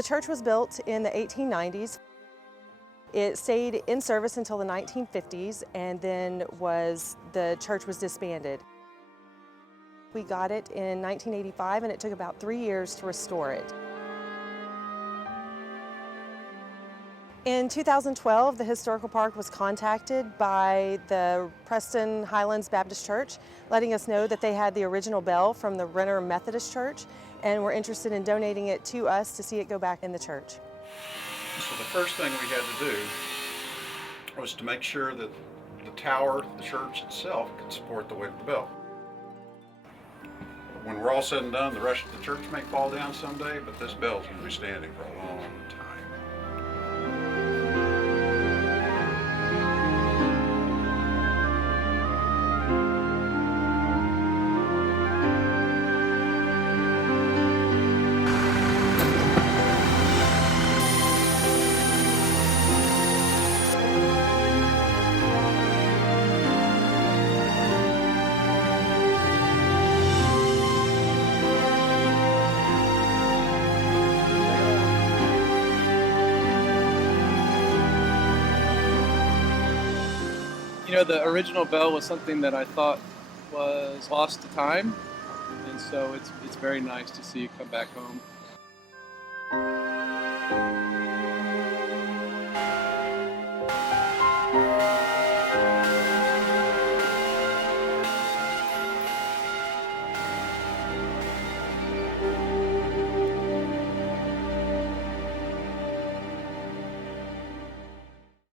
The church was built in the 1890s. It stayed in service until the 1950s, and then the church was disbanded. We got it in 1985, and it took about 3 years to restore it. In 2012, the Historical Park was contacted by the Preston Highlands Baptist Church, letting us know that they had the original bell from the Renner Methodist Church, and were interested in donating it to us to see it go back in the church. So the first thing we had to do was to make sure that the tower, the church itself, could support the weight of the bell. When we're all said and done, the rest of the church may fall down someday, but this bell's going to be standing for a long time. You know, the original bell was something that I thought was lost to time, and so it's very nice to see it come back home.